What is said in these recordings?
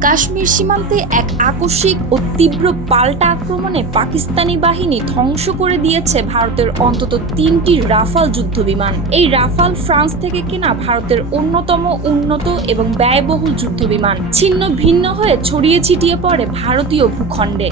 কাশ্মীর সীমান্তে এক আকস্মিক ও তীব্র পাল্টা আক্রমণে পাকিস্তানি বাহিনী ধ্বংস করে দিয়েছে ভারতের অন্তত তিনটি রাফাল যুদ্ধ বিমান এই রাফাল ফ্রান্স থেকে কেনা ভারতের অন্যতম উন্নত এবং ব্যয়বহুল যুদ্ধ বিমান ছিন্ন ভিন্ন হয়ে ছড়িয়ে ছিটিয়ে পড়ে ভারতীয় ভূখণ্ডে।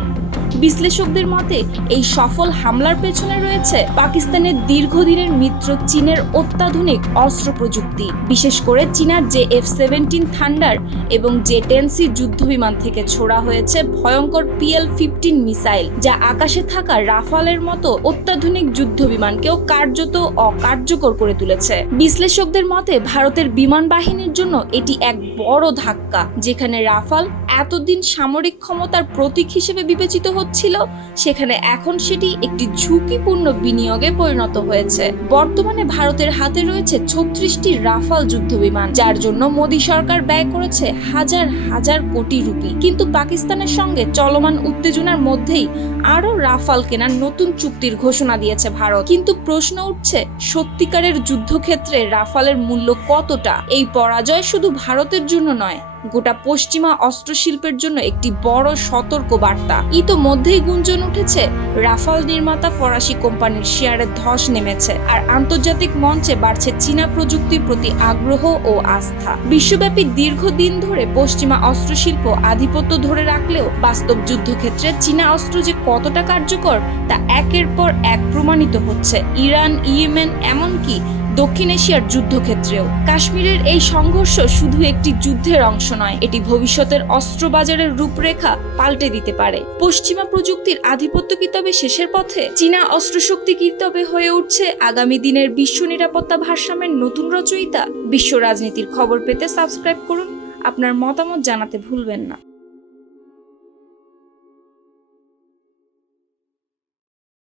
বিশ্লেষকদের মতে, এই সফল হামলার পেছনে রয়েছে পাকিস্তানের দীর্ঘদিনের মিত্র চীনের অত্যাধুনিক অস্ত্র প্রযুক্তি। বিশেষ করে চীনার জে এফ সেভেন্টিন থান্ডার এবং জে টেন সি যুদ্ধবিমান থেকে ছোড়া হয়েছে ভয়ঙ্কর পিএল ফিফটিন মিসাইল, যা আকাশে থাকা রাফালের মতো অত্যাধুনিক যুদ্ধবিমানকেও কার্যত অকার্যকর করে তুলেছে। বিশ্লেষকদের মতে, ভারতের বিমান বাহিনীর জন্য এটি এক বড় ধাক্কা, যেখানে রাফাল এতদিন সামরিক ক্ষমতার প্রতীক হিসেবে বিবেচিত হচ্ছিল, সেখানে এখন সেটি একটি ঝুঁকিপূর্ণ বিনিয়োগে পরিণত হয়েছে। বর্তমানে ভারতের হাতে রয়েছে ছত্রিশটি রাফাল যুদ্ধ বিমান যার জন্য মোদী সরকার ব্যয় করেছে হাজার হাজার কোটি রুপি। কিন্তু পাকিস্তানের সঙ্গে চলমান উত্তেজনার মধ্যেই আরও রাফাল কেনার নতুন চুক্তির ঘোষণা দিয়েছে ভারত। কিন্তু প্রশ্ন উঠছে, সত্যিকারের যুদ্ধক্ষেত্রে রাফালের মূল্য কতটা? এই পরাজয় শুধু ভারতের জন্য নয় গোটা পশ্চিমা অস্ত্র শিল্পের জন্য একটি বড় সতর্ক বার্তা ইতোমধ্যেই গুঞ্জন উঠেছে, রাফাল নির্মাতা ফরাসি কোম্পানির শেয়ারের ধস নেমেছে আর আন্তর্জাতিক মঞ্চে বাড়ছে চীনা প্রযুক্তির প্রতি আগ্রহ ও আস্থা। বিশ্বব্যাপী দীর্ঘদিন ধরে পশ্চিমা অস্ত্র শিল্প আধিপত্য ধরে রাখলেও বাস্তব যুদ্ধক্ষেত্রে চীনা অস্ত্র যে কতটা কার্যকর তা একের পর এক প্রমাণিত হচ্ছে। ইরান, ইয়েমেন, এমনকি দক্ষিণ এশিয়ার যুদ্ধক্ষেত্রেও। কাশ্মীরের এই সংঘর্ষ শুধু একটি যুদ্ধের অংশ নয়, এটি ভবিষ্যতের অস্ত্র বাজারের রূপরেখা পাল্টে দিতে পারে। পশ্চিমা প্রযুক্তির আধিপত্য কি তবে শেষের পথে? চীনা অস্ত্রশক্তি কি তবে হয়ে উঠছে? আগামী দিনের বিশ্ব নিরাপত্তা ভারসাম্যের নতুন রচয়িতা? বিশ্ব রাজনীতির খবর পেতে সাবস্ক্রাইব করুন। আপনার মতামত জানাতে ভুলবেন না।